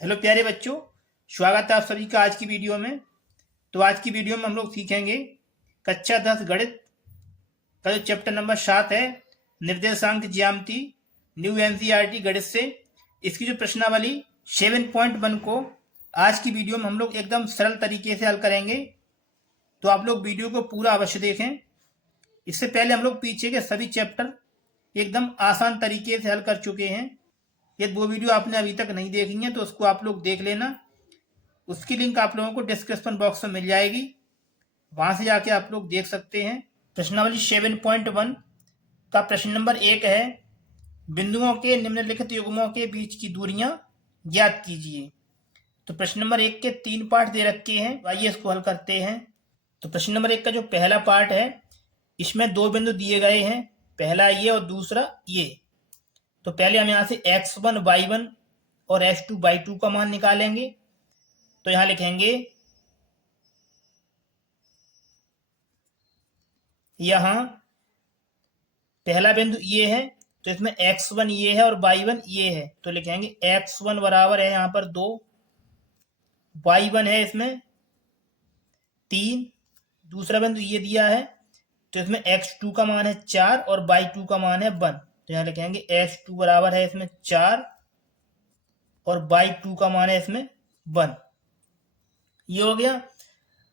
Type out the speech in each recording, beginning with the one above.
Hello प्यारे बच्चों, स्वागत है आप सभी का आज की वीडियो में। तो आज की वीडियो में हम लोग सीखेंगे कक्षा 10 गणित का जो चैप्टर नंबर 7 है, निर्देशांक ज्यामिति, न्यू एनसीईआरटी गणित से इसकी जो प्रश्नावली 7.1 को आज की वीडियो में हम लोग एकदम सरल तरीके से हल करेंगे। तो आप लोग वीडियो को पूरा अवश्य देखें। इससे पहले हम लोग पीछे के सभी चैप्टर एकदम आसान तरीके से हल कर चुके हैं। यदि वो वीडियो आपने अभी तक नहीं देखी है तो उसको आप लोग देख लेना। उसकी लिंक आप लोगों को डिस्क्रिप्शन बॉक्स में मिल जाएगी, वहां से जाके आप लोग देख सकते हैं। प्रश्नावली 7.1 का प्रश्न नंबर 1 है, बिंदुओं के निम्नलिखित युग्मों के बीच की दूरियां ज्ञात कीजिए। तो प्रश्न नंबर 1 के 3 पार्ट दे रखे हैं, आइए इसको हल करते हैं। तो प्रश्न नंबर 1 का जो पहला पार्ट है, इसमें 2 बिंदु दिए गए हैं, पहला ये और दूसरा ये। तो पहले हम यहां से x1 y1 और h2 y2 का मान निकालेंगे। तो यहां लिखेंगे, यहां पहला बिंदु ये है तो इसमें x1 ये है और y1 ये है। तो लिखेंगे x1 बराबर है यहां पर 2, y1 है इसमें 3, दूसरा बिंदु ये दिया है तो इसमें x2 का मान है 4 और y2 का मान है 1। तो यहां लिखेंगे h2 बराबर है इसमें 4 और y2 का मान है इसमें 1। ये हो गया।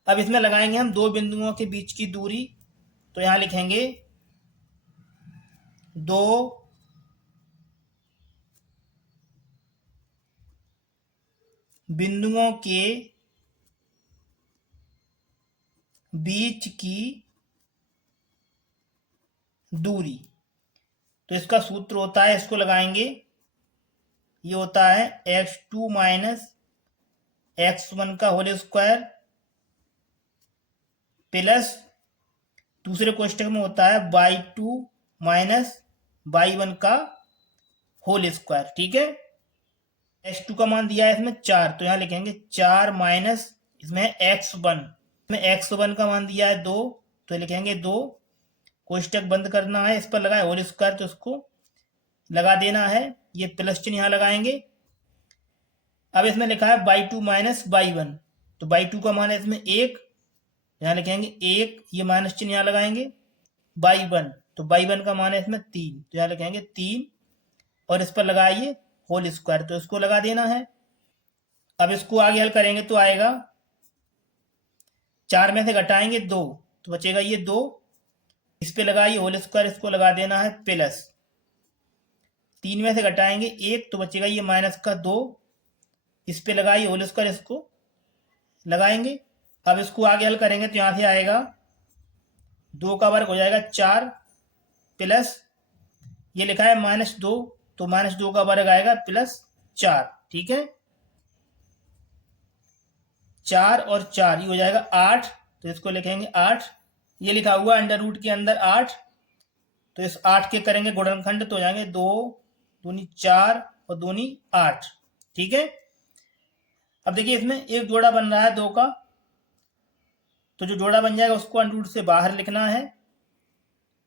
अब इसमें लगाएंगे हम 2 बिंदुओं के बीच की दूरी। तो यहां लिखेंगे 2 बिंदुओं के बीच की दूरी। तो इसका सूत्र होता है, इसको लगाएंगे, ये होता है x2 माइनस x1 का होल स्क्वायर प्लस दूसरे कोष्टक में होता है y2 माइनस y1 का होल स्क्वायर। ठीक है, x2 का मान दिया है इसमें 4, तो यहां लिखेंगे 4 माइनस इसमें x1, इसमें x1 का मान दिया है 2, तो लिखेंगे 2, कोष्टक बंद करना है, इस पर लगाए होल स्क्वायर तो इसको लगा देना है, ये प्लस चिन्ह यहां लगाएंगे। अब इसमें लिखा है y2 माइनस y1, तो y2 का मान है इसमें 1, यहां लिखेंगे 1, ये माइनस चिन्ह यहां लगाएंगे। y1, तो y1 का मान है इसमें 3, तो यहां लिखेंगे 3 और इस पर लगाइए होल स्क्वायर, तो इसको लगा देना है। अब इसको आगे हल करेंगे तो आएगा 4 में से घटाएंगे 2 तो बचेगा ये 2, इस पे लगाइए होल स्क्वायर, इसको लगा देना है प्लस 3 में से घटाएंगे 1 तो बचेगा ये माइनस का 2, इस पे लगाइए होल स्क्वायर, इसको लगाएंगे। अब इसको आगे हल करेंगे तो यहां से आएगा 2 का वर्ग हो जाएगा 4 प्लस ये लिखा है -2, तो -2 का वर्ग आएगा प्लस 4। ठीक है, 4 और 4 ये हो जाएगा 8, तो इसको लिखेंगे 8, ये लिखा हुआ अंडर रूट के अंदर 8, तो इस 8 के करेंगे गुणनखंड तो हो जाएंगे 2 दूनी 4 और दूनी 8। ठीक है, अब देखिए इसमें एक जोड़ा बन रहा है 2 का, तो जो जोड़ा बन जाएगा उसको अंडर रूट से बाहर लिखना है।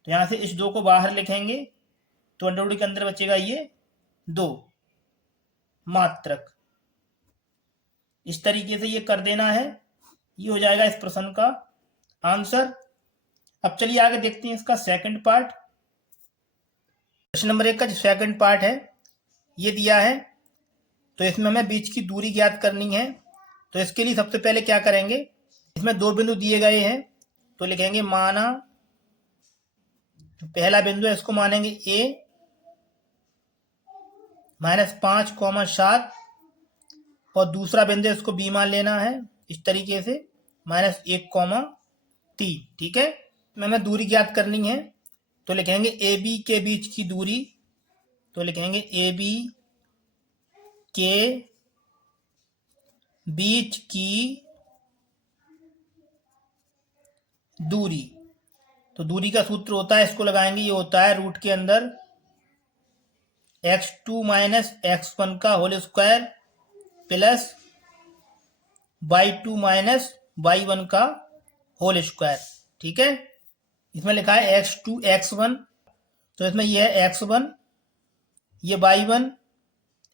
तो यहां से इस 2 को बाहर लिखेंगे तो अंडर रूट के अंदर बचेगा ये 2 मात्रक। इस तरीके से ये कर देना है, ये हो जाएगा इस प्रश्न का आंसर। अब चलिए आगे देखते हैं इसका सेकंड पार्ट। प्रश्न नंबर 1 का जो सेकंड पार्ट है ये दिया है, तो इसमें हमें बीच की दूरी ज्ञात करनी है। तो इसके लिए सबसे पहले क्या करेंगे, इसमें 2 बिंदु दिए गए हैं तो लिखेंगे माना, पहला बिंदु है इसको मानेंगे a -5, 7 और दूसरा बिंदु इसको b मान लेना है, इस तरीके से -1, 3। ठीक है, हमें दूरी ज्ञात करनी है तो लिखेंगे ए बी के बीच की दूरी। तो लिखेंगे ए बी के बीच की दूरी। तो दूरी का सूत्र होता है, इसको लगाएंगे, ये होता है रूट के अंदर x2 माइनस x1 का whole square plus y2 minus y1 का होल स्क्वायर। ठीक है, इसमें लिखा है x2 x1, तो इसमें ये है x1, ये y1,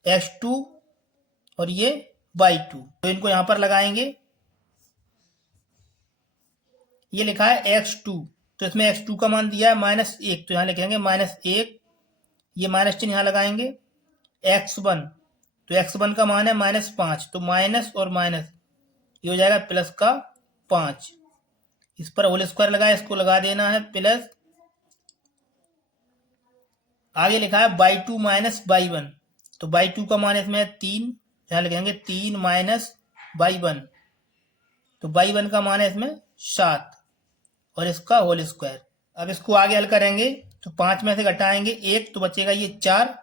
x2 और ये y2। तो इनको यहां पर लगाएंगे। ये लिखा है x2, तो इसमें x2 का मान दिया है -1, तो यहां लिखेंगे -1। ये माइनस चिन्ह यहां लगाएंगे। x1, तो x1 का मान है -5, तो माइनस और माइनस ये हो जाएगा प्लस का 5। इस पर होल स्क्वायर लगाए, इसको लगा देना है प्लस। आगे लिखा है y2 माइनस y1, तो y2 का मान इसमें 3, यहां लिखेंगे 3 माइनस y1, तो y1 का मान है इसमें 7 और इसका होल स्क्वायर। अब इसको आगे हल करेंगे तो 5 में से घटाएंगे 1, तो बचेगा ये 4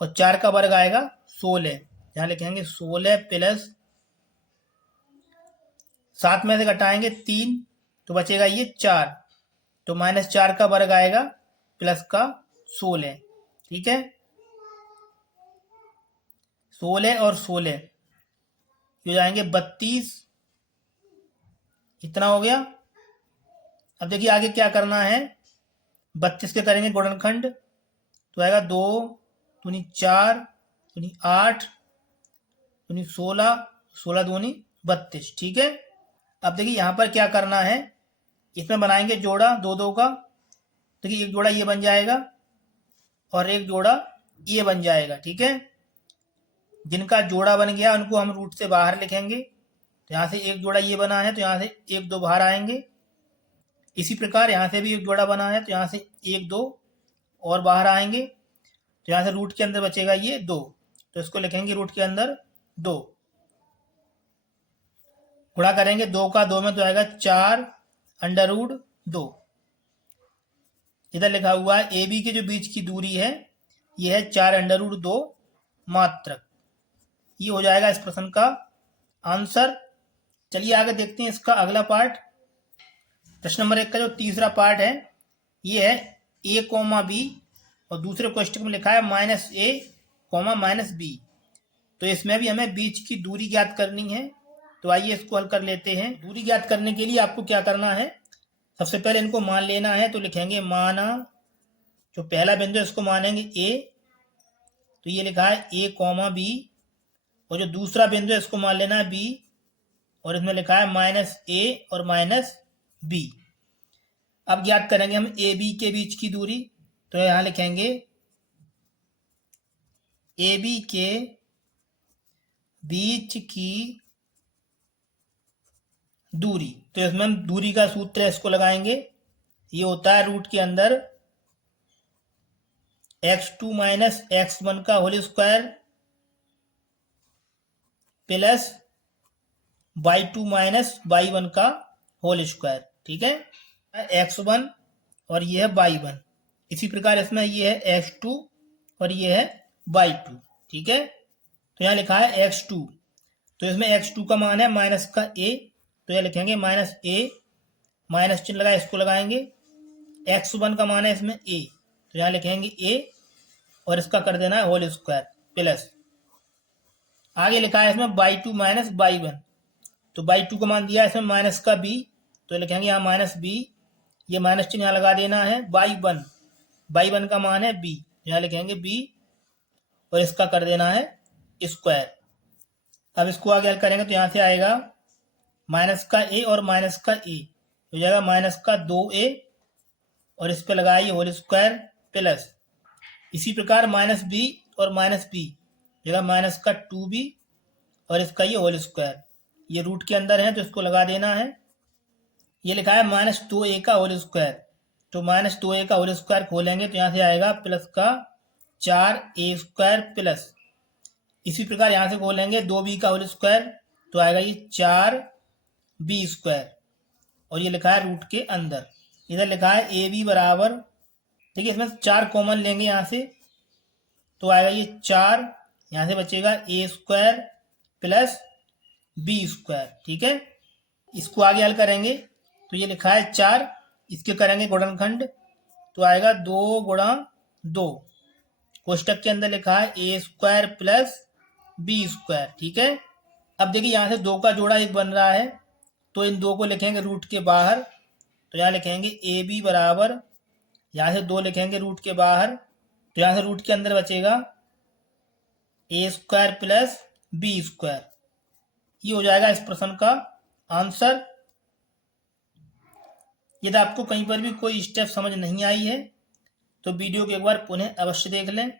और 4 का वर्ग आएगा 16, यहां लिखेंगे 16 प्लस 7 में से घटाएंगे 3, तो बचेगा ये 4, तो -4 का वर्ग आएगा प्लस का 16। ठीक है, 16 और 16 हो जाएंगे 32, इतना हो गया। अब देखिए आगे क्या करना है। 32 के करेंगे गुणनखंड, तो आएगा 2 दूनी 4 दूनी 8 दूनी 16, 16 दूनी 32। ठीक है, अब देखिए यहां पर क्या करना है, इसमें बनाएंगे जोड़ा 2 2 का। देखिए एक जोड़ा ये बन जाएगा और एक जोड़ा ये बन जाएगा। ठीक है, जिनका जोड़ा बन गया उनको हम रूट से बाहर लिखेंगे। तो यहां से एक जोड़ा ये बना है, तो यहां से 1 2 बाहर आएंगे। इसी प्रकार यहां से भी एक जोड़ा बना है, तो यहां से 1 2 और बाहर आएंगे। तो यहां से रूट के अंदर बचेगा ये 2, तो इसको लिखेंगे रूट के अंदर 2। गुणा करेंगे 2 का 2 में, तो आएगा 4 अंडर रूट 2। इधर लिखा हुआ है ए बी के जो बीच की दूरी है ये है 4 अंडर रूट 2 मात्रक। ये हो जाएगा इस प्रश्न का आंसर। चलिए आगे देखते हैं इसका अगला पार्ट। प्रश्न नंबर 1 का जो तीसरा पार्ट है ये है a, b और दूसरे क्वेश्चन में लिखा है -a, -b। तो इसमें भी हमें बीच की दूरी ज्ञात करनी है, तो आइए इसको हल कर लेते हैं। दूरी ज्ञात करने के लिए आपको क्या करना है, सबसे पहले इनको मान लेना है। तो लिखेंगे माना, जो पहला बिंदु है इसको मानेंगे a, तो ये लिखा है a, b, और जो दूसरा बिंदु है इसको मान लेना है b, और इसमें लिखा है -a और -b। अब ज्ञात करेंगे हम ए बी के बीच की दूरी, तो यहां लिखेंगे ए बी के बीच की दूरी। तो इसमें हम दूरी का सूत्र है इसको लगाएंगे। ये होता है रूट के अंदर x2 माइनस x1 का whole square plus y2 minus y1 का होल स्क्वायर। ठीक है, x1 और ये है y1। इसी प्रकार इसमें ये है x2 और ये है y2। ठीक है, तो यहाँ लिखा है x2, तो इसमें x2 का मान है माइनस का a, तो यह लिखेंगे -a, माइनस चिन्ह लगा इसको लगाएंगे। x1 का मान है इसमें a, तो यहाँ लिखेंगे a और इसका कर देना है होल स्क्वायर प्लस। आगे लिखा है इसमें y2 माइनस y1, तो y2 का मान दिया है इसमें माइनस का b, तो लिखेंगे यहाँ -b, ये माइनस चिन्ह यहाँ लगा देना है। y1 का मान है b, यहाँ लिखेंगे b और इसका कर देना है स्क्वायर। अब इसको आगे हल करेंगे तो यहाँ से आएगा माइनस का a और माइनस का a, हो जाएगा माइनस का 2a और इस पर लगाइए होल स्क्वायर प्लस। इसी प्रकार -b और -b जगह माइनस का 2b और इसका ये होल स्क्वायर। ये रूट के अंदर है तो इसको लगा देना है। ये लिखा है -2a का होल स्क्वायर, तो -2a का होल स्क्वायर खोलेंगे तो यहाँ से आएगा प्लस का 4a² प्लस। इसी प्रकार यहाँ से खोलेंगे 2b का होल स्क्वायर, तो आएगा ये 4b² और ये लिखा है रूट के अंदर। इधर लिखा है ए बी बराबर, देखिए इसमें 4 कॉमन लेंगे यहाँ से, तो आएगा ये 4, यहाँ से बचेगा a² प्लस b²। ठीक है, इसको आगे हल करेंगे तो ये लिखा है 4, इसके करेंगे गुणनखंड, तो आएगा 2 गुणा 2, कोष्टक के अंदर लिखा है a² प्लस b²। ठीक है, अब देखिए यहाँ से 2 का जोड़ा 1 बन रहा है, तो इन 2 को लिखेंगे रूट के बाहर, तो यहाँ लिखेंगे ए बी बराबर, यहाँ से 2 लिखेंगे रूट के बाहर, तो यहाँ से रूट के अंदर बचेगा a² प्लस बी स्क्वायर। ये हो जाएगा इस प्रश्न का आंसर। यदि आपको कहीं पर भी कोई स्टेप समझ नहीं आई है तो वीडियो को एक बार पुनः अवश्य देख लें।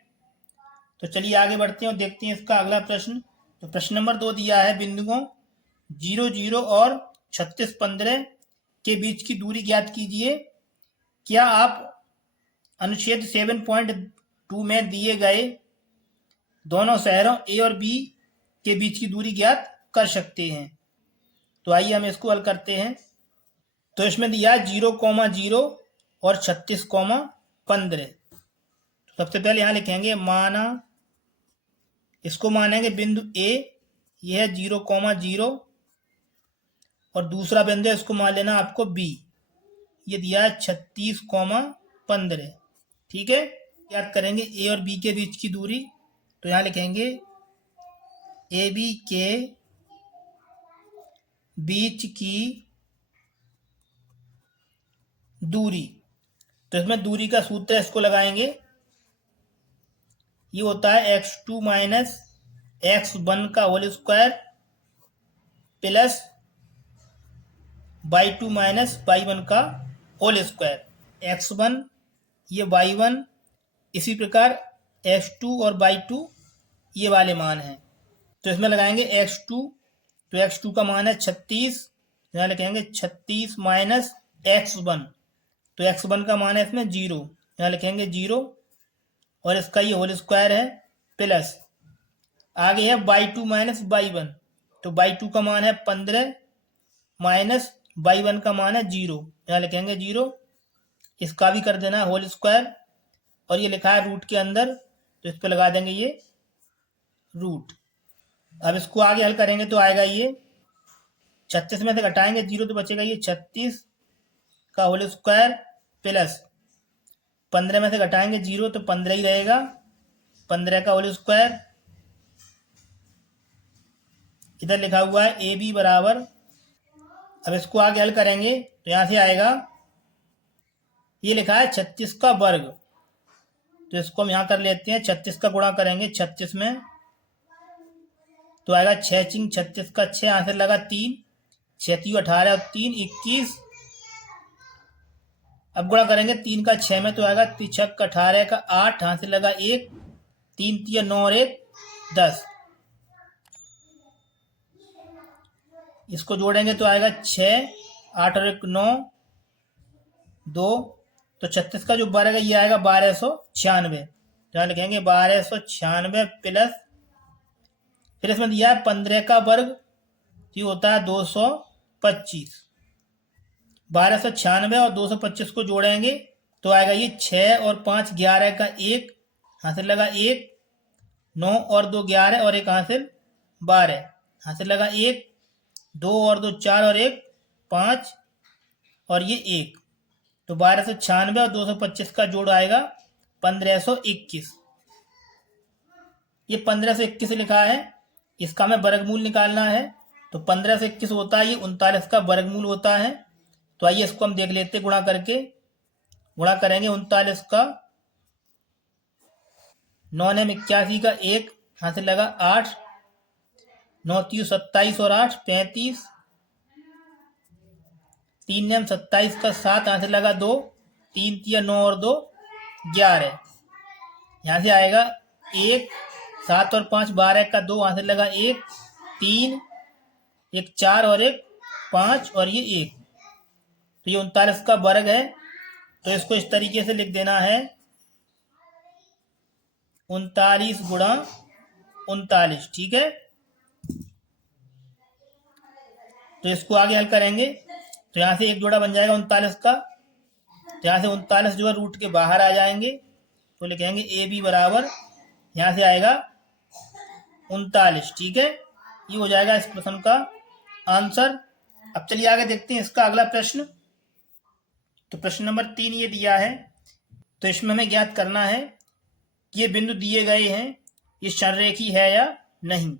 तो चलिए आगे बढ़ते हैं और देखते हैं इसका अगला प्रश्न। तो प्रश्न नंबर 2 दिया है, बिंदुओं 0, 0 और 36, 15 के बीच की दूरी ज्ञात कीजिए। क्या आप अनुच्छेद 7.2 में दिए गए दोनों शहरों ए और बी के बीच की दूरी ज्ञात कर सकते हैं? तो आइए हम इसको हल करते हैं। तो इसमें दिया 0,0 और 36,15। तो सबसे पहले यहाँ लिखेंगे माना, इसको मानेंगे बिंदु ए, यह है 0,0 और दूसरा बिंदु इसको मान लेना आपको बी, ये दिया है 36,15। ठीक है, याद करेंगे ए और बी के बीच की दूरी। तो यहाँ लिखेंगे ए बी के बीच की दूरी। तो इसमें दूरी का सूत्र इसको लगाएंगे, ये होता है x2 माइनस x1 का whole square plus y2 minus y1 का होल स्क्वायर। x1 ये y1, इसी प्रकार x2 और y2 ये वाले मान हैं। तो इसमें लगाएंगे x2, तो x2 का मान है 36, यहाँ लिखेंगे 36 माइनस x1, तो x1 का मान है इसमें 0, यहाँ लिखेंगे 0 और इसका ये होल स्क्वायर है प्लस आगे है y2 माइनस y1, तो y2 का मान है 15 माइनस y1 का मान है 0, यहाँ लिखेंगे 0, इसका भी कर देना होल स्क्वायर और ये लिखा है रूट के अंदर, तो इस पर लगा देंगे ये रूट। अब इसको आगे हल करेंगे तो आएगा ये 36 में से घटाएंगे 0 तो बचेगा ये 36 का होल स्क्वायर प्लस 15 में से घटाएंगे 0 तो 15 ही रहेगा, 15 का होल स्क्वायर। इधर लिखा हुआ है ए बी बराबर, अब इसको आगे हल करेंगे तो यहाँ से आएगा, ये लिखा है 36 का वर्ग, तो इसको हम यहाँ कर लेते हैं, 36 का गुणा करेंगे 36 में तो आएगा 6 चिंग 36 का 6, यहाँ से लगा 3, 6 3 18 और 3 21। अब गुणा करेंगे 3 का 6 में तो आएगा 3 6 का 18 का 8, यहाँ से लगा 1, 3 3 9 और 1 10। इसको जोड़ेंगे तो आएगा 6 8 और 1 9 2, तो 36 का जो वर्ग है ये आएगा 1296, तो यहाँ लिखेंगे 1296 प्लस, फिर इसमें दिया है 15 का वर्ग, ये होता है 225। 1296 और 225 को जोड़ेंगे तो आएगा ये 6 और 5 11 का 1, यहाँ से लगा 1, 9 और 2 11 और 1 यहाँ से 12, यहाँ से लगा 1, 2 और 2 4 और 1 5 और ये 1, तो 1296 और 225 का जोड़ आएगा 1521। ये 1521 लिखा है, इसका हमें वर्गमूल निकालना है, तो 1521 होता है ये 39 का वर्गमूल होता है। तो आइए इसको हम देख लेते गुणा करके, गुणा करेंगे 39 का 9 ने 81 का 1, यहाँ से लगा 8, 9 3 27 और 8 35, 3 ने 27 का 7, यहाँ से लगा 2, 3 3 9 और 2 11, यहाँ से आएगा 1, 7 और 5 12 का 2, यहाँ से लगा 1 3, 1 4 और 1 5 और ये 1, तो ये 39 का वर्ग है। तो इसको इस तरीके से लिख देना है 39 गुणा 39, ठीक है। तो इसको आगे हल करेंगे तो यहाँ से एक जोड़ा बन जाएगा 39 का, तो यहाँ से 39 जो है रूट के बाहर आ जाएंगे, तो लिखेंगे ए बी बराबर, यहाँ से आएगा 39, ठीक है। ये हो जाएगा इस प्रश्न का आंसर। अब चलिए आगे देखते हैं इसका अगला प्रश्न। तो प्रश्न नंबर 3 ये दिया है, तो इसमें हमें ज्ञात करना है कि ये बिंदु दिए गए हैं ये संरेखी है या नहीं।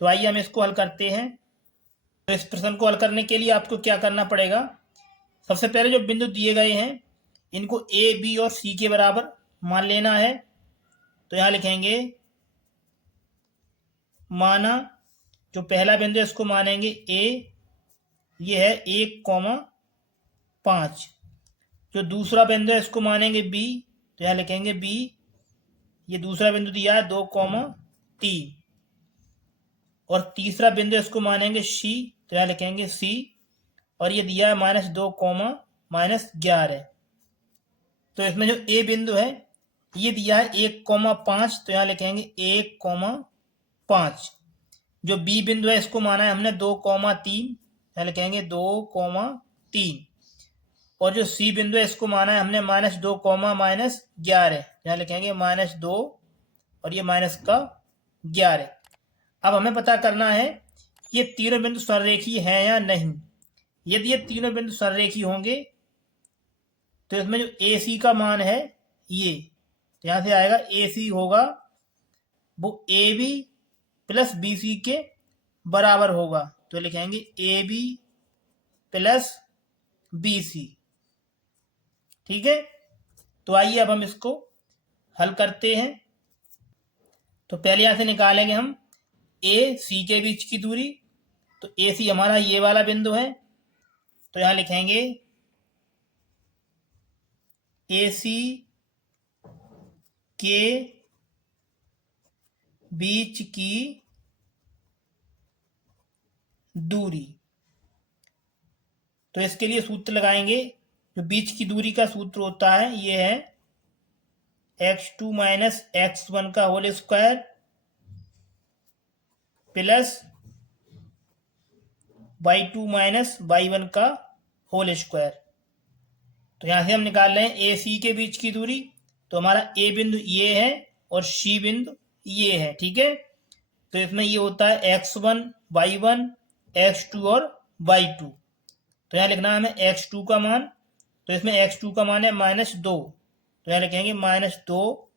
तो आइए हम इसको हल करते हैं। तो इस प्रश्न को हल करने के लिए आपको क्या करना पड़ेगा, सबसे पहले जो बिंदु दिए गए हैं इनको ए बी और सी के बराबर मान लेना है। तो यहाँ लिखेंगे माना, जो पहला बिंदु है इसको मानेंगे ए, ये है 1,5। जो दूसरा बिंदु है इसको मानेंगे बी, तो यहाँ लिखेंगे बी, ये दूसरा बिंदु दिया है 2,3। और तीसरा बिंदु इसको मानेंगे सी, तो यहाँ लिखेंगे सी, और ये दिया है -2,-11। तो इसमें जो ए बिंदु है ये दिया है 1,5, तो यहाँ लिखेंगे 1,5। जो बी बिंदु है इसको माना है हमने 2,3, यहाँ लिखेंगे 2,3। और जो सी बिंदु है इसको माना है हमने -2,-11, यहाँ लिखेंगे -2 और ये -11। अब हमें पता करना है ये तीनों बिंदु संरेखीय हैं या नहीं। यदि ये तीनों बिंदु संरेखीय होंगे तो इसमें जो ए सी का मान है ये, तो यहाँ से आएगा ए सी होगा वो A B plus B C के बराबर होगा, तो लिखेंगे A B plus B C. ठीक है, तो आइए अब हम इसको हल करते हैं। तो पहले यहाँ से निकालेंगे हम ए सी के बीच की दूरी। तो ए सी हमारा ये वाला बिंदु है, तो यहाँ लिखेंगे ए सी के बीच की दूरी। तो इसके लिए सूत्र लगाएंगे। जो बीच की दूरी का सूत्र होता है ये है x2 माइनस x1 का whole square plus y2 minus y1 का होल स्क्वायर। तो यहां से हम निकाल रहे हैं ए सी के बीच की दूरी। तो हमारा ए बिंदु ये है और सी बिंदु ये है। ठीक है, तो इसमें ये होता है x1 y1 x2 और y2। तो यहाँ लिखना है हमें x2 का मान, तो इसमें x2 का मान है -2, तो यहाँ लिखेंगे -2,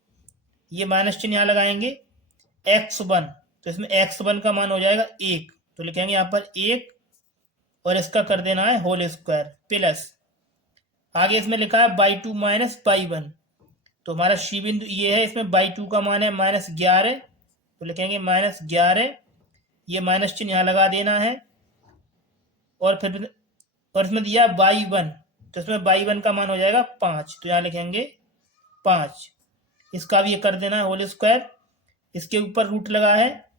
ये माइनस चिन्ह यहाँ लगाएंगे। x1, तो इसमें x1 का मान हो जाएगा 1, तो लिखेंगे यहाँ पर 1 और इसका कर देना है होल स्क्वायर प्लस आगे इसमें लिखा है y2 माइनस y1। तो हमारा सी बिंदु ये है, इसमें y2 का मान है -11, तो लिखेंगे -11, ये माइनस चिन्ह यहाँ लगा देना है। और फिर इसमें दिया y1, तो इसमें y1 का मान हो जाएगा 5, तो यहाँ लिखेंगे 5, इसका भी ये कर देना है होल स्क्वायर। इसके ऊपर रूट लगा है,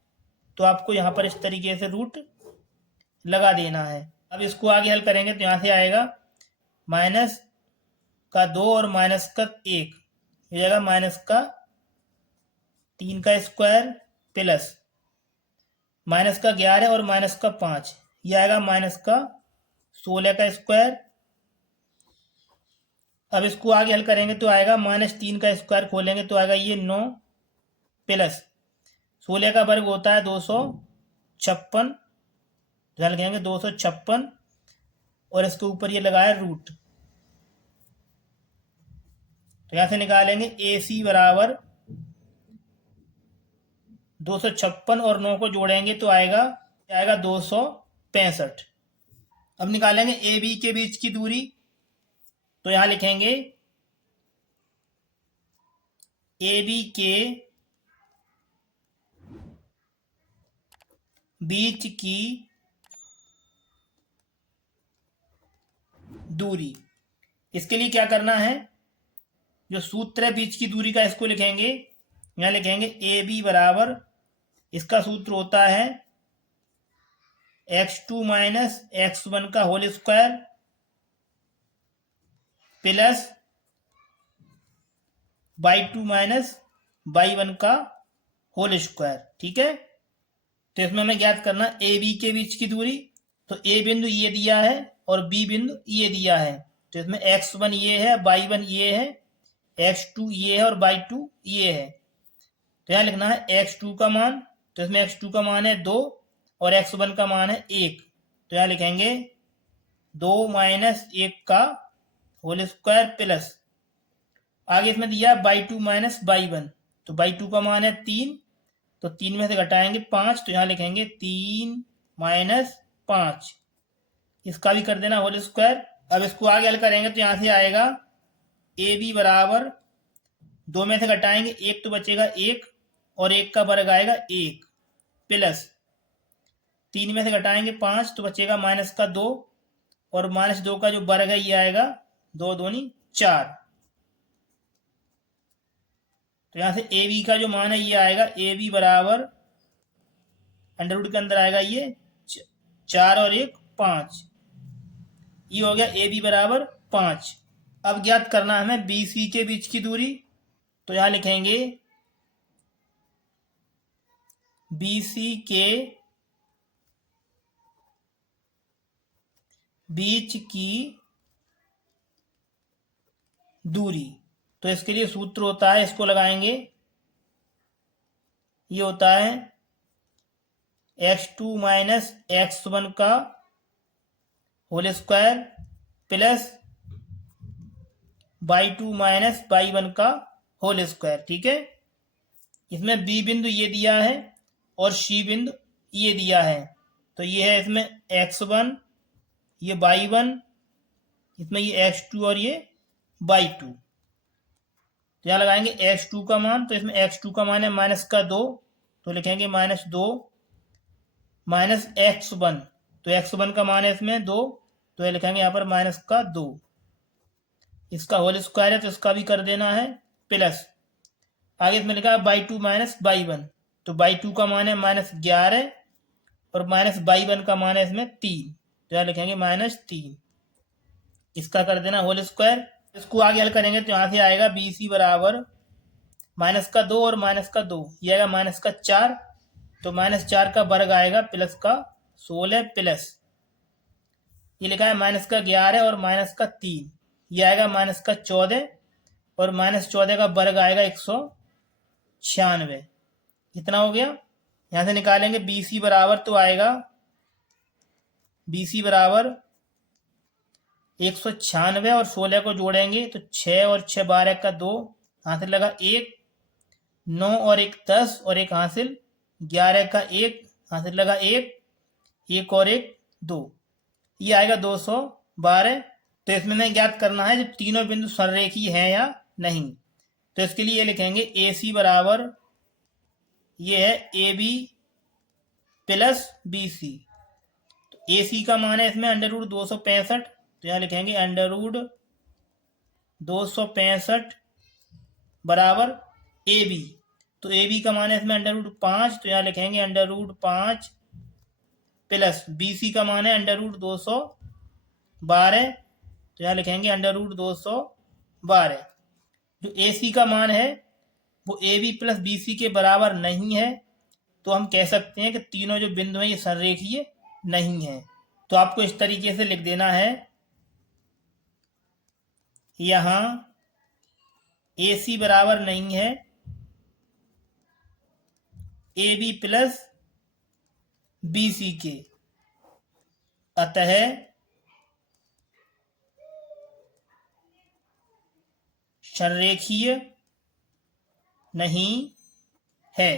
तो आपको यहाँ पर इस तरीके से रूट लगा देना है। अब इसको आगे हल करेंगे तो यहाँ से आएगा -2 और -1 हो जाएगा -3 का स्क्वायर प्लस -11 और -5, ये आएगा -16 का स्क्वायर। अब इसको आगे हल करेंगे तो आएगा -3 का स्क्वायर खोलेंगे तो आएगा ये 9 प्लस 16 का वर्ग होता है 256, ध्यान रखेंगे 256, और इसके ऊपर ये लगाया रूट। तो यहां से निकालेंगे ए सी बराबर 256 और 9 को जोड़ेंगे तो आएगा 265। अब निकालेंगे ए बी के बीच की दूरी। तो यहां लिखेंगे ए बी के बीच की दूरी। इसके लिए क्या करना है, जो सूत्र है बीच की दूरी का इसको लिखेंगे। यहां लिखेंगे ए बी बराबर, इसका सूत्र होता है x2 माइनस x1 का whole square plus y2 minus y1 का होल स्क्वायर। ठीक है, तो इसमें हमें ज्ञात करना ए बी के बीच की दूरी। तो ए बिंदु ये दिया है और बी बिंदु ये दिया है, तो इसमें x1 ये है, y1 ये है, x2 ये है और y2 ये है। तो यहाँ लिखना है x2 का मान, तो इसमें x2 का मान है 2 और x1 का मान है 1, तो यहाँ लिखेंगे 2 माइनस 1 का होल स्क्वायर प्लस आगे इसमें दिया y2 माइनस y1, तो y2 का मान है 3, तो 3 में से घटाएंगे 5, तो यहाँ लिखेंगे 3 माइनस 5, इसका भी कर देना होल स्क्वायर। अब इसको आगे हल करेंगे तो यहाँ से आएगा ए बी बराबर 2 में से घटाएंगे 1 तो बचेगा 1 और 1 का वर्ग आएगा 1, प्लस 3 में से घटाएंगे 5 तो बचेगा माइनस का 2 और माइनस 2 का जो वर्ग है ये आएगा 2 दूनी 4। तो यहां से ए बी का जो मान है ये आएगा ए बी बराबर अंडर रूट के अंदर आएगा ये 4 और 1 5। ये हो गया ए बी बराबर 5। अब ज्ञात करना है हमें बी सी के बीच की दूरी। तो यहां लिखेंगे बी सी के बीच की दूरी। तो इसके लिए सूत्र होता है, इसको लगाएंगे, ये होता है x2 माइनस x1 का whole square plus y2 minus y1 का होल स्क्वायर। ठीक है, इसमें b बिंदु ये दिया है और c बिंदु ये दिया है। तो ये है इसमें x1, ये y1, इसमें ये x2 और ये y2। तो यहाँ लगाएंगे x2 का मान। तो इसमें x2 का मान है माइनस का 2, तो लिखेंगे माइनस 2 माइनस x1। तो x1 का मान है इसमें 2, तो ये लिखेंगे यहाँ पर माइनस का 2। इसका होल स्क्वायर है तो इसका भी कर देना है प्लस। आगे इसमें लिखा है y2 माइनस y1। तो y2 का मान है माइनस 11 और माइनस y1 का मान है इसमें 3, तो यहाँ लिखेंगे माइनस 3। इसका कर देना होल स्क्वायर। इसको आगे हल करेंगे तो यहाँ से आएगा बी सी बराबर माइनस का 2 और माइनस का 2, ये आएगा माइनस का 4। तो माइनस 4 का वर्ग आएगा प्लस का 16 प्लस ये लिखा है माइनस का 11 और माइनस का 3, ये आएगा माइनस का 14 और माइनस 14 का वर्ग आएगा 196। इतना हो गया। यहां से निकालेंगे बी सी बराबर, तो आएगा बी सी बराबर 196 और 16 को जोड़ेंगे तो 6 और 6 12 का 2, हासिल लगा 1, 9 और 1 10 और 1 हासिल 11 का 1, हासिल लगा 1, 1 और 1 2, ये आएगा 212। तो इसमें हमें ज्ञात करना है जब तीनों बिंदु संरेखीय हैं या नहीं। तो इसके लिए ये लिखेंगे ए सी बराबर ये है A B plus B C. तो ए सी का मान है इसमें अंडर रूट 265, तो यहाँ लिखेंगे अंडर रूट 265 बराबर ए बी। तो ए बी का मान है इसमें अंडर रूट 5, तो यहाँ लिखेंगे under root 5 plus B C का मान है अंडर रूट 212, तो यहाँ लिखेंगे अंडर रूट 212। जो ए सी का मान है वो A B plus B C के बराबर नहीं है, तो हम कह सकते हैं कि तीनों जो बिंदु हैं ये संरेखीय नहीं है। तो आपको इस तरीके से लिख देना है, यहां ए सी बराबर नहीं है A B plus B C के, अतः संरेखीय नहीं है।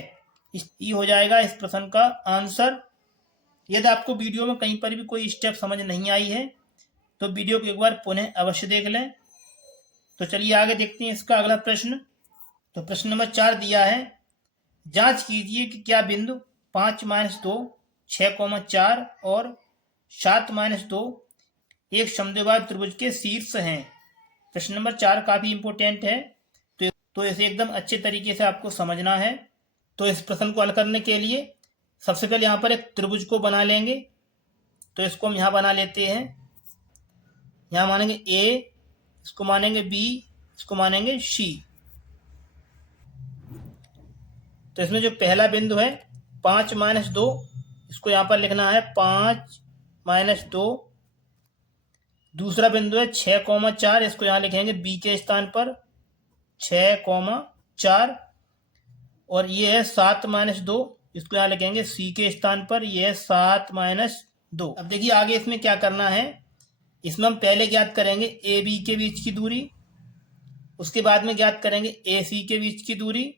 ये हो जाएगा इस प्रश्न का आंसर। यदि आपको वीडियो में कहीं पर भी कोई स्टेप समझ नहीं आई है तो वीडियो को एक बार पुनः अवश्य देख लें। तो चलिए आगे देखते हैं इसका अगला प्रश्न। तो प्रश्न नंबर 4 दिया है, जांच कीजिए कि क्या बिंदु 5 माइनस 2 6,4 और 7 माइनस 2 एक समद्विबाहु त्रिभुज के शीर्ष हैं। प्रश्न नंबर 4 काफी इंपोर्टेंट है, तो इसे एकदम अच्छे तरीके से आपको समझना है। तो इस प्रश्न को हल करने के लिए सबसे पहले यहाँ पर एक त्रिभुज को बना लेंगे। तो इसको हम यहाँ बना लेते हैं। यहाँ मानेंगे ए, इसको मानेंगे बी, इसको मानेंगे सी। तो इसमें जो पहला बिंदु है 5 माइनस 2, इसको यहाँ पर लिखना है 5 माइनस 2। दूसरा बिंदु है 6,4, इसको यहाँ लिखेंगे बी के स्थान पर 6,4। और ये है 7 माइनस 2, इसको यहाँ लिखेंगे सी के स्थान पर, ये है 7 माइनस 2। अब देखिए आगे इसमें क्या करना है। इसमें हम पहले ज्ञात करेंगे ए बी के बीच की दूरी, उसके बाद में ज्ञात करेंगे ए सी के बीच की दूरी,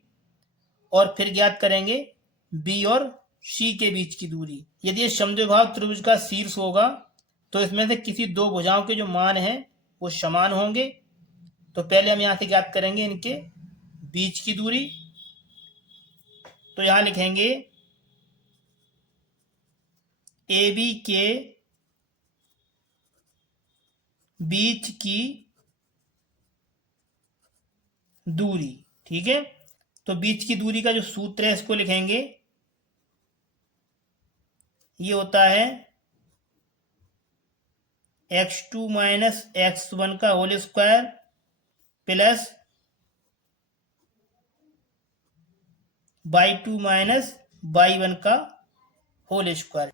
और फिर ज्ञात करेंगे बी और सी के बीच की दूरी। यदि ये समद्विबाहु त्रिभुज का शीर्ष होगा तो इसमें से किसी दो भुजाओं के जो मान हैं वो समान होंगे। तो पहले हम यहाँ से ज्ञात करेंगे इनके बीच की दूरी। तो यहाँ लिखेंगे ए बी के बीच की दूरी। ठीक है, तो बीच की दूरी का जो सूत्र है इसको लिखेंगे, ये होता है x2 माइनस x1 का whole square plus y2 minus y1 का होल स्क्वायर।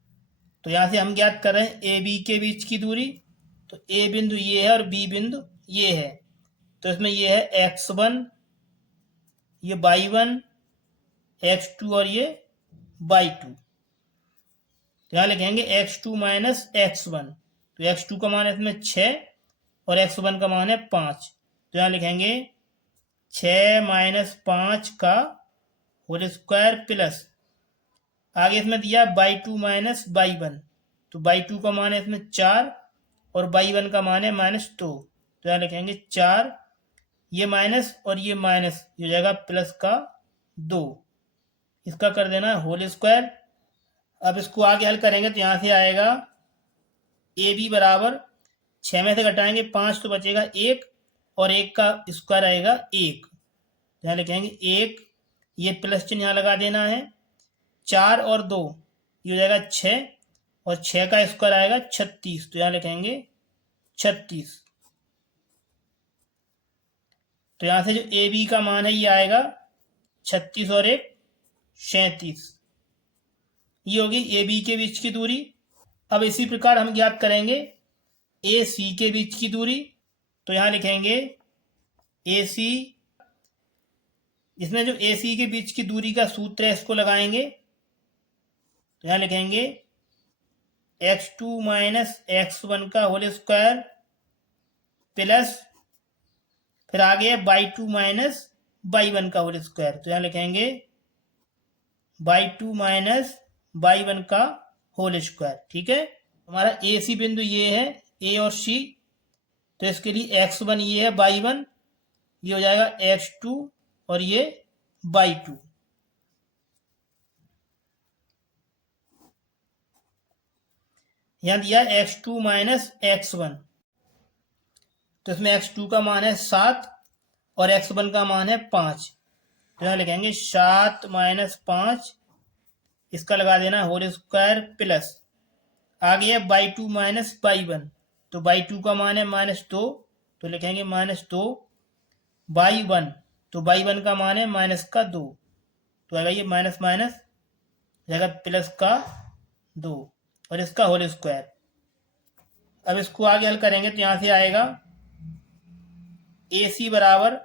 तो यहां से हम ज्ञात कर रहे हैं ए बी के बीच की दूरी। तो ए बिंदु ये है और बी बिंदु ये है, तो इसमें ये है x1, ये y1, x2 और ये y2। तो यहाँ लिखेंगे x2 माइनस x1, तो x2 का मान है इसमें 6 और x1 का मान है 5। तो यहाँ लिखेंगे 6 माइनस 5 का होल स्क्वायर प्लस, आगे इसमें दिया y2 माइनस y1, तो y2 का मान है इसमें 4 और y1 का मान है -2। तो यहाँ लिखेंगे 4, ये माइनस और ये माइनस, ये हो जाएगा प्लस का 2, इसका कर देना है होल स्क्वायर। अब इसको आगे हल करेंगे तो यहाँ से आएगा ए बी बराबर 6 में से घटाएंगे 5 तो बचेगा 1 और 1 का स्क्वायर आएगा 1। तो यहाँ लिखेंगे 1, ये प्लस चिन्ह यहाँ लगा देना है, 4 और 2 ये हो जाएगा 6 और 6 का स्क्वायर आएगा 36। तो यहाँ लिखेंगे 36। तो यहाँ से जो ए बी का मान है ये आएगा 36 और 1 37। ये होगी ए बी के बीच की दूरी। अब इसी प्रकार हम ज्ञात करेंगे ए सी के बीच की दूरी। तो यहाँ लिखेंगे ए सी, इसमें जो ए सी के बीच की दूरी का सूत्र है इसको लगाएंगे। तो यहाँ लिखेंगे x2 माइनस x1 का होल स्क्वायर प्लस, फिर आगे है y2 माइनस y1 का होल स्क्वायर। तो यहाँ लिखेंगे y2 माइनस y1 का होल स्क्वायर। ठीक है, हमारा ए सी बिंदु ये है, ए और सी, तो इसके लिए x1 ये है, y1 ये हो जाएगा x2 और ये y2। यहां दिया x2 माइनस x1, तो इसमें x2 का मान है 7 और x1 का मान है 5। तो यहां लिखेंगे 7 माइनस 5, इसका लगा देना होल स्क्वायर प्लस, आगे है y2 माइनस y1, तो y2 का मान है -2, तो लिखेंगे -2 y1, तो y1 का मान है -2, तो आएगा ये माइनस माइनस जाएगा प्लस का 2 और इसका होल स्क्वायर। अब इसको आगे हल करेंगे तो यहां से आएगा ए सी बराबर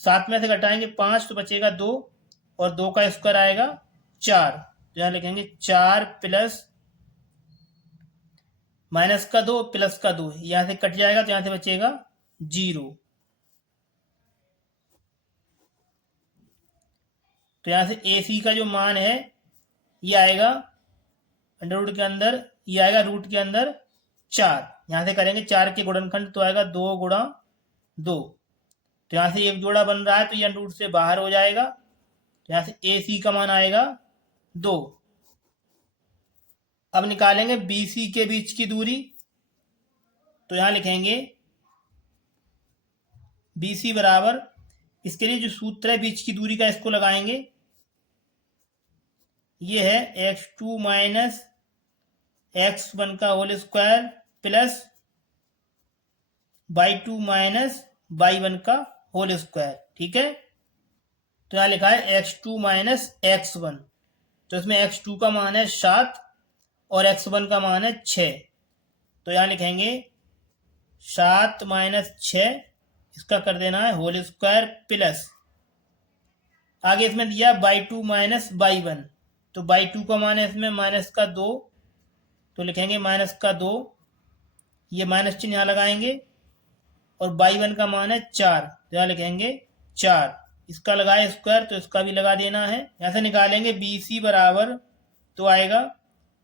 7 में से घटाएंगे 5 तो बचेगा 2 और 2 का स्क्वायर आएगा 4। तो यहाँ लिखेंगे 4 प्लस माइनस का 2 प्लस का 2, यहां से कट जाएगा तो यहां से बचेगा 0। तो यहां से ए सी का जो मान है ये आएगा अंडर रूट के अंदर, ये आएगा रूट के अंदर 4। यहां से करेंगे 4 के गुणनखंड तो आएगा 2 गुणा 2, तो यहां से एक जोड़ा बन रहा है तो ये अंडर रूट से बाहर हो जाएगा। तो यहां से ए सी का मान आएगा 2। अब निकालेंगे बी सी के बीच की दूरी। तो यहां लिखेंगे बी सी बराबर, इसके लिए जो सूत्र है बीच की दूरी का इसको लगाएंगे, ये है x2 माइनस x1 का whole square plus y2 minus y1 का होल स्क्वायर। ठीक है, तो यहां लिखा है x2 माइनस x1, तो इसमें x2 का मान है 7 और x1 का मान है 6। तो यहां लिखेंगे 7 माइनस 6, इसका कर देना है होल स्क्वायर प्लस, आगे इसमें दिया y2 माइनस y1, तो y2 का मान है इसमें माइनस का 2, तो लिखेंगे माइनस का 2, ये माइनस चिन्ह यहाँ लगाएंगे और y1 का मान है 4, तो यहाँ लिखेंगे 4, इसका लगाए स्क्वायर तो इसका भी लगा देना है। यहाँ से निकालेंगे बी सी बराबर, तो आएगा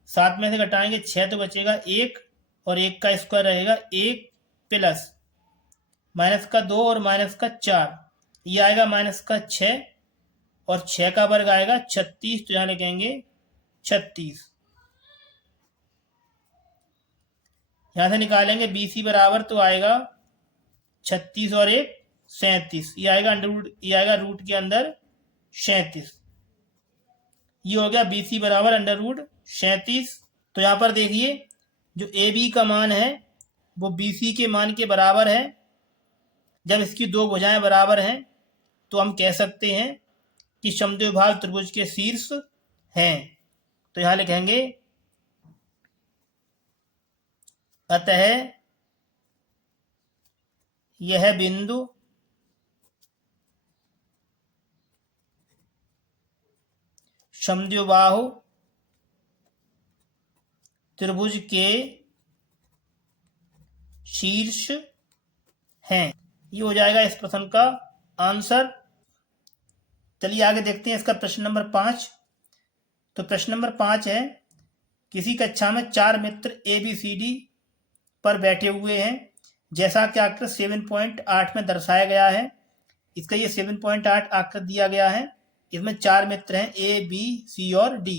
7 में से घटाएंगे 6 तो बचेगा 1 और 1 का स्क्वायर रहेगा 1 प्लस माइनस का 2 और माइनस का 4, ये आएगा माइनस का 6 और 6 का वर्ग आएगा 36, तो यहाँ लिखेंगे 36। यहाँ से निकालेंगे BC बराबर तो आएगा 36 और 1 37, ये आएगा ये आएगा रूट के अंदर 37। ये हो गया BC बराबर अंडर रूट 37। तो यहाँ पर देखिए जो AB का मान है वो BC के मान के बराबर है। जब इसकी दो भुजाएं बराबर हैं तो हम कह सकते हैं कि समद्विभाजक त्रिभुज के शीर्ष हैं। तो यहाँ लिखेंगे अतः यह बिंदु समद्विबाहु त्रिभुज के शीर्ष हैं। ये हो जाएगा इस प्रश्न का आंसर। चलिए आगे देखते हैं इसका प्रश्न नंबर 5। तो प्रश्न नंबर 5 है, किसी कक्षा में 4 मित्र ABCD पर बैठे हुए हैं जैसा कि आकृति 7.8 में दर्शाया गया है। इसका ये 7.8 आकृति दिया गया है। इसमें 4 मित्र हैं A, B, C और D।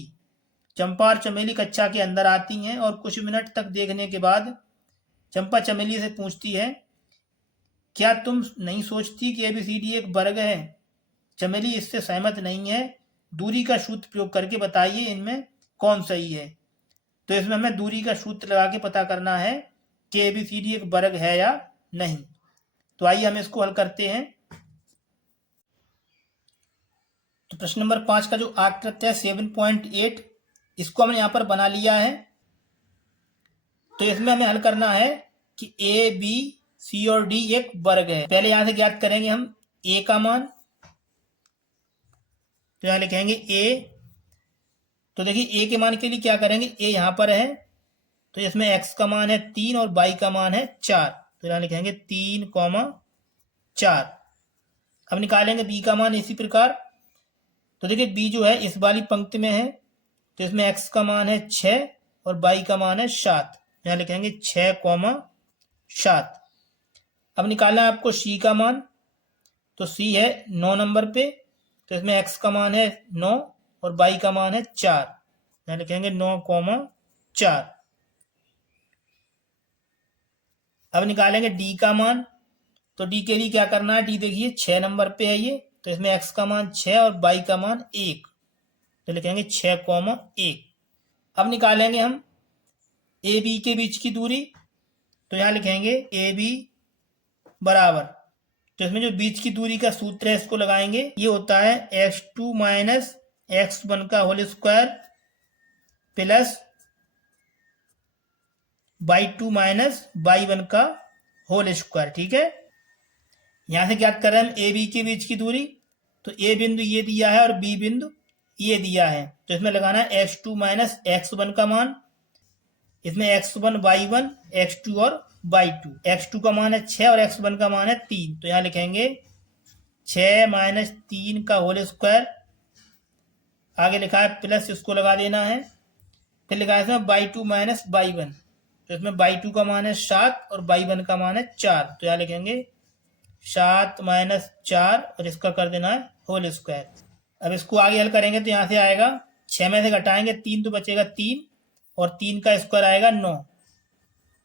चंपा और चमेली कक्षा के अंदर आती हैं और कुछ मिनट तक देखने के बाद चंपा चमेली से पूछती है, क्या तुम नहीं सोचती कि ABCD एक वर्ग है? चमेली इससे सहमत नहीं है। दूरी का सूत्र प्रयोग करके बताइए इनमें कौन सही है। तो इसमें हमें दूरी का सूत्र लगा के पता करना है कि ABCD एक वर्ग है या नहीं। तो आइए हम इसको हल करते हैं। तो प्रश्न नंबर 5 का जो आकृति है 7.8, इसको हमने यहाँ पर बना लिया है। तो इसमें हमें हल करना है कि A, B, C और D एक वर्ग है। पहले यहाँ से ज्ञात करेंगे हम A का मान। तो यहाँ लिखेंगे A। तो देखिए A के मान के लिए क्या करेंगे, A यहाँ पर है तो इसमें X का मान है 3 और Y का मान है 4। तो यहाँ लिखेंगे 3, 4। अब निकालेंगे B का मान इसी प्रकार। तो देखिए B जो है इस वाली पंक्ति में है तो इसमें X का मान है 6 और Y का मान है 7। यहाँ लिखेंगे 6, 7। अब निकालना है आपको C का मान। तो C है 9 नंबर पे, तो इसमें X का मान है 9 और Y का मान है 4। यहाँ लिखेंगे 9, 4। अब निकालेंगे D का मान। तो D के लिए क्या करना है, D देखिए 6 नंबर पे है ये, तो इसमें X का मान 6 और Y का मान 1। तो लिखेंगे 6, 1। अब निकालेंगे हम AB के बीच की दूरी। तो यहाँ लिखेंगे AB बराबर, तो इसमें जो बीच की दूरी का सूत्र है इसको लगाएंगे। ये होता है x2 माइनस x1 का whole square plus y2 minus y1 का होल स्क्वायर। ठीक है, यहां से ज्ञात कर रहे हैं हम AB के बीच की दूरी। तो A बिंदु ये दिया है और B बिंदु ये दिया है, तो इसमें लगाना है x2 माइनस x1 का मान। इसमें x1, y1, x2 और y2। x2 का मान है 6 और x1 का मान है 3। तो यहाँ लिखेंगे 6 माइनस 3 का होल स्क्वायर, आगे लिखा है प्लस, इसको लगा देना है। फिर लिखा है इसमें y2 माइनस y1। तो इसमें y2 का मान है 7 और y1 का मान है 4। तो यहाँ लिखेंगे 7 माइनस 4 और इसका कर देना है होल स्क्वायर। अब इसको आगे हल करेंगे तो यहाँ से आएगा 6 में से घटाएंगे 3 तो बचेगा 3 और 3 का स्क्वायर आएगा 9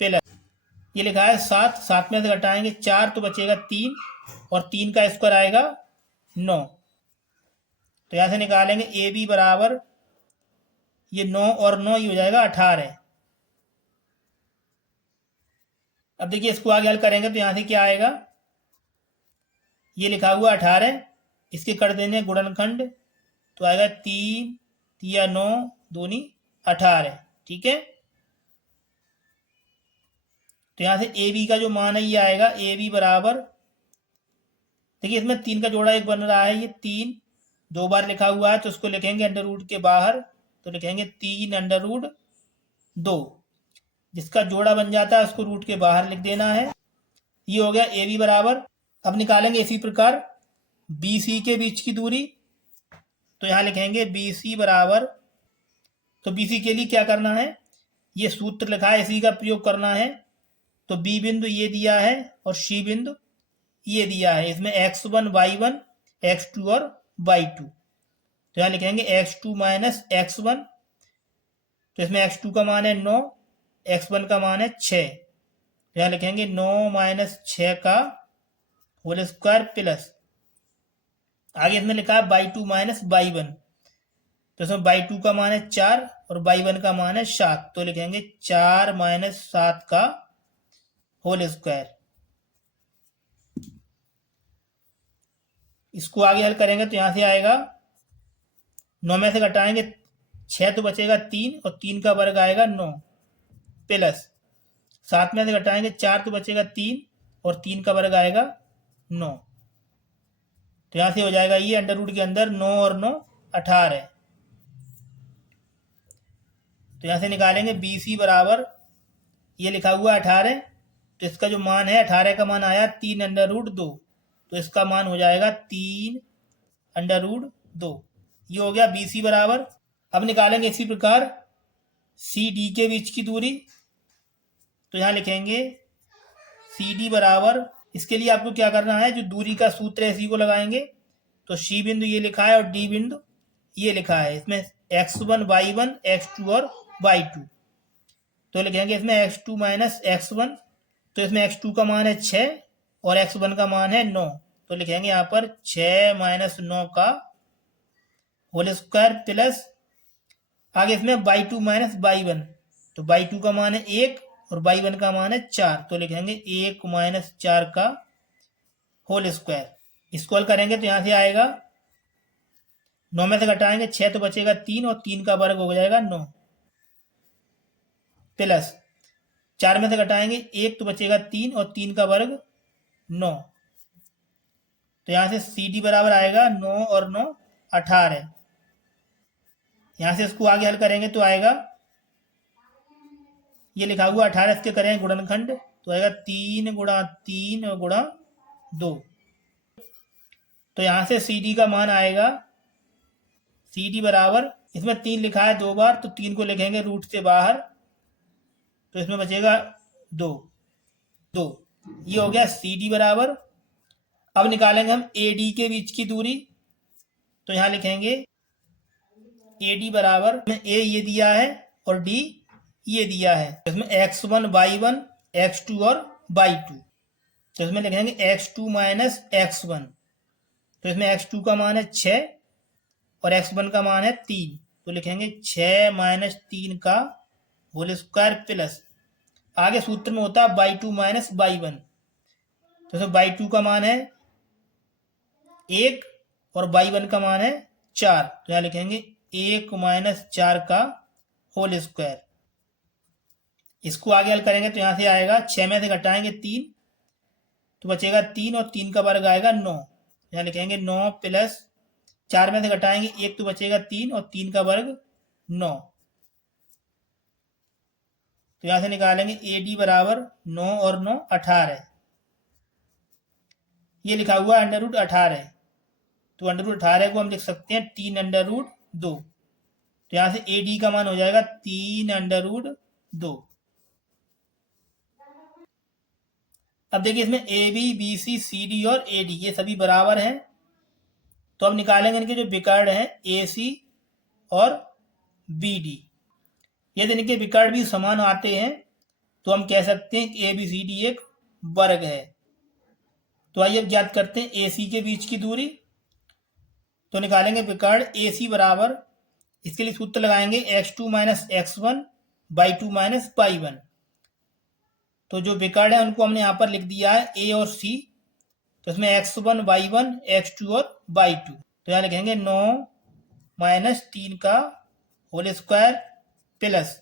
प्लस, ये लिखा है 7 में से घटाएंगे 4 तो बचेगा 3 और 3 का स्क्वायर आएगा 9। तो यहाँ से निकालेंगे AB बराबर, ये 9 और 9 ये हो जाएगा 18। अब देखिए इसको आगे हल करेंगे तो यहाँ से क्या आएगा, ये लिखा हुआ 18, इसके कर देने गुणनखंड तो आएगा 3, 3 9, 2 18। ठीक है, तो यहां से AB का जो मान है ये आएगा AB बराबर, देखिए इसमें 3 का जोड़ा 1 बन रहा है, ये 3 2 बार लिखा हुआ है तो उसको लिखेंगे अंडर रूट के बाहर। तो लिखेंगे 3 अंडर रूट 2, जिसका जोड़ा बन जाता है उसको रूट के बाहर लिख देना है। ये हो गया AB बराबर। अब निकालेंगे इसी प्रकार BC के बीच की दूरी। तो यहाँ लिखेंगे BC बराबर, तो BC के लिए क्या करना है, ये सूत्र लिखा है इसी का प्रयोग करना है। तो B बिंदु ये दिया है और C बिंदु ये दिया है, इसमें x1, y1, x2 और y2। तो यहाँ लिखेंगे x2 माइनस x1। तो इसमें x2 का मान है 9 x1 का मान है 6, तो यहाँ लिखेंगे 9 माइनस 6 का होल स्क्वायर प्लस, आगे इसमें लिखा है बाई 2 माइनस बाई 1, तो इसमें बाई 2 का मान है 4 और बाई 1 का मान है 7, तो लिखेंगे 4 माइनस 7 का होल स्क्वायर। इसको आगे हल करेंगे तो यहां से आएगा 9 में से घटाएंगे 6 तो बचेगा 3 और 3 का वर्ग आएगा 9 प्लस 7 में से घटाएंगे 4 तो बचेगा 3 और 3 का वर्ग आएगा 9, तो यहां से हो जाएगा ये अंडर रूट के अंदर 9 और 9 18, तो यहां से निकालेंगे BC बराबर ये लिखा हुआ 18, तो इसका जो मान है 18 का मान आया 3 अंडर रूट 2, तो इसका मान हो जाएगा 3 अंडर रूट 2, ये हो गया BC बराबर। अब निकालेंगे इसी प्रकार CD के बीच की दूरी, तो यहाँ लिखेंगे CD बराबर, इसके लिए आपको क्या करना है, जो दूरी का सूत्र है इसी को लगाएंगे, तो C बिंदु ये लिखा है और D बिंदु ये लिखा है, इसमें x1 y1 x2 और y2, तो लिखेंगे इसमें x2 माइनस x1, तो इसमें x2 का मान है 6 और x1 का मान है 9, तो लिखेंगे यहाँ पर 6 माइनस 9 का होल स्क्वायर प्लस, आगे इसमें y2 माइनस y1, तो y2 का मान है 1 और y1 का मान है 4, तो लिखेंगे 1 माइनस 4 का होल स्क्वायर। इसको हल करेंगे तो यहाँ से आएगा 9 में से घटाएंगे 6 तो बचेगा 3 और 3 का वर्ग हो जाएगा 9 प्लस 4 में से घटाएंगे 1 तो बचेगा 3 और 3 का वर्ग 9, तो यहाँ से CD बराबर आएगा 9 और 9 18, यहाँ से इसको आगे हल करेंगे तो आएगा ये लिखा हुआ 18, इसके करेंगे गुणनखंड तो आएगा 3 गुणा 3 गुणा 2, तो यहाँ से CD का मान आएगा CD बराबर, इसमें 3 लिखा है 2 बार, तो 3 को लिखेंगे रूट से बाहर, तो इसमें बचेगा 2, ये हो गया CD बराबर। अब निकालेंगे हम AD के बीच की दूरी, तो यहाँ लिखेंगे AD बराबर में A ये दिया है और D ये दिया है, इसमें x1 y1 x2 और y2, तो इसमें लिखेंगे x2 माइनस x1, तो इसमें x2 का मान है 6 और x1 का मान है 3, तो लिखेंगे 6 माइनस 3 का होल स्क्वायर प्लस, आगे सूत्र में होता है y2 माइनस y1, तो इसमें y2 का मान है 1 और y1 का मान है 4, तो यहाँ लिखेंगे 1 माइनस 4 का होल स्क्वायर। इसको आगे हल करेंगे तो यहाँ से आएगा 6 में से घटाएंगे 3 तो बचेगा 3 और 3 का वर्ग आएगा 9, यहाँ लिखेंगे 9 प्लस 4 में से घटाएंगे 1 तो बचेगा 3 और 3 का वर्ग 9, तो यहाँ से निकालेंगे AD बराबर 9 और 9 18, ये लिखा हुआ है अंडर रूट 18, तो अंडर रूट 18 को हम लिख सकते हैं 3 अंडर रूट 2, तो यहाँ से AD का मान हो जाएगा 3 अंडर रूट 2। अब देखिए इसमें AB BC CD और AD ये सभी बराबर हैं, तो अब निकालेंगे इनके जो विकर्ण हैं AC और BD, यदि इनके विकर्ण भी समान आते हैं तो हम कह सकते हैं कि ABCD एक वर्ग है। तो आइए अब ज्ञात करते हैं AC के बीच की दूरी, तो निकालेंगे विकर्ण AC बराबर, इसके लिए सूत्र लगाएंगे x2 minus x1 y2 minus y1, तो जो विकर्ण है उनको हमने यहाँ पर लिख दिया है A और C, तो इसमें x1 y1 x2 और y2, तो यहाँ लिखेंगे 9 माइनस 3 का होल स्क्वायर प्लस,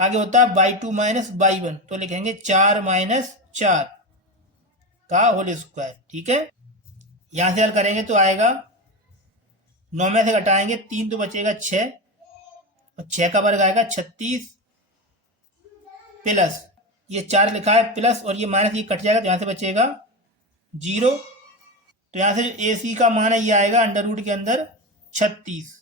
आगे होता है y2 माइनस y1, तो लिखेंगे 4 माइनस 4 का होल स्क्वायर। ठीक है, यहाँ से हल करेंगे तो आएगा 9 में से घटाएंगे 3 तो बचेगा 6 और 6 का वर्ग आएगा 36 प्लस, ये 4 लिखा है प्लस और ये माइनस ये कट जाएगा, तो यहाँ से बचेगा 0, तो यहाँ से जो AC का मान है ये आएगा अंडर रूट के अंदर 36,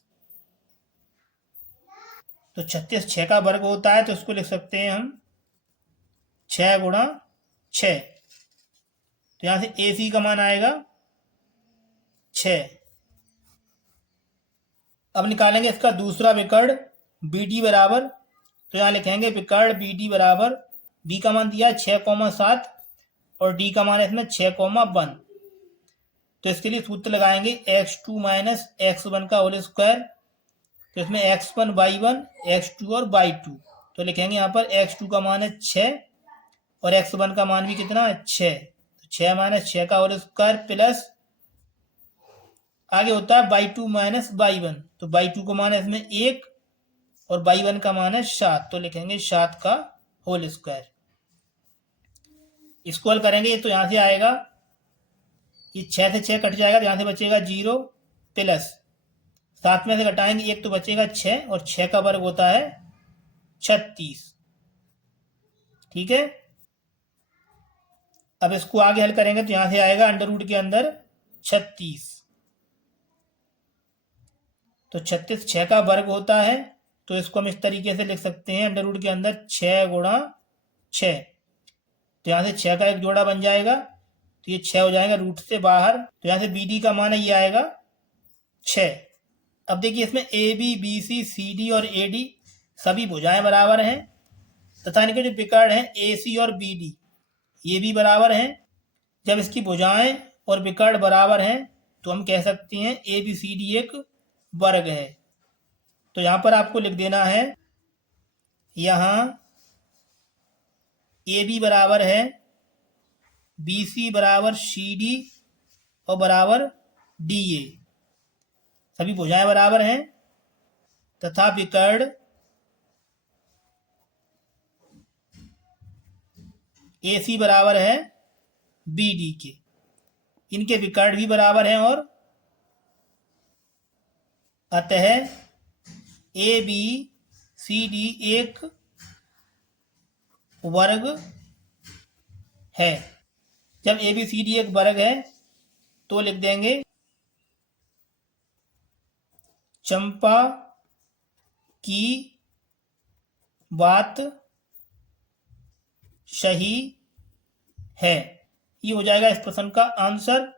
तो 36 6 का वर्ग होता है, तो उसको लिख सकते हैं हम 6 गुणा 6, तो यहाँ से AC का मान आएगा 6। अब निकालेंगे इसका दूसरा विकर्ण BD बराबर, तो यहाँ लिखेंगे पिकार्ड बी डी बराबर, बी का मान दिया 6,7 और डी का मान है इसमें 6,1। तो इसके लिए सूत्र लगाएंगे x2 माइनस x1 का होल स्क्वायर। तो इसमें x1 y1 x2 और y2, तो लिखेंगे यहाँ पर x2 का मान है 6 और x1 का मान भी कितना है 6। तो 6 माइनस 6 का होल स्क्वायर प्लस आगे होता है y2 माइनस y1। तो y2 का मान है इसमें 1 और y1 का मान है 7, तो लिखेंगे 7 का होल स्क्वायर। इसको हल करेंगे तो यहाँ से आएगा, ये 6 से 6 कट जाएगा तो यहाँ से बचेगा 0 प्लस 7 में से घटाएंगे 1 तो बचेगा 6 और 6 का वर्ग होता है 36। ठीक है, अब इसको आगे हल करेंगे तो यहाँ से आएगा अंडर रूट के अंदर 36। तो 36 6 का वर्ग होता है, तो इसको हम इस तरीके से लिख सकते हैं अंडर रूट के अंदर 6 गुणा 6। तो यहाँ से 6 का एक जोड़ा बन जाएगा, तो ये 6 हो जाएगा रूट से बाहर। तो यहाँ से बी डी का मान है ये आएगा 6। अब देखिए इसमें A B B C C D और ए डी सभी भुजाएं बराबर हैं तथा इनके जो पिकार्ड हैं ए सी और बी डी ये भी बराबर हैं। जब इसकी भुजाएं और पिकार्ड बराबर हैं तो हम कह सकते हैं ए बी सी डी एक वर्ग है। तो यहाँ पर आपको लिख देना है, यहाँ ए बी बराबर है बी सी बराबर सी डी और बराबर डी ए, सभी भुजाएं बराबर हैं तथा पिकार्ड ए सी बराबर है बी डी के, इनके पिकार्ड भी बराबर हैं और अतः ए बी सी डी एक वर्ग है। जब ए बी सी डी एक वर्ग है तो लिख देंगे चंपा की बात सही है। ये हो जाएगा इस प्रश्न का आंसर।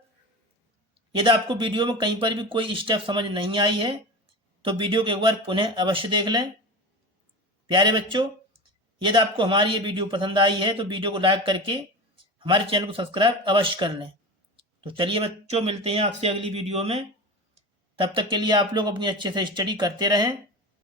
यदि आपको वीडियो में कहीं पर भी कोई स्टेप समझ नहीं आई है तो वीडियो को एक बार पुनः अवश्य देख लें। प्यारे बच्चों, यदि आपको हमारी ये वीडियो पसंद आई है तो वीडियो को लाइक करके हमारे चैनल को सब्सक्राइब अवश्य कर लें। तो चलिए बच्चों, मिलते हैं आपसे अगली वीडियो में। तब तक के लिए आप लोग अपनी अच्छे से स्टडी करते रहें।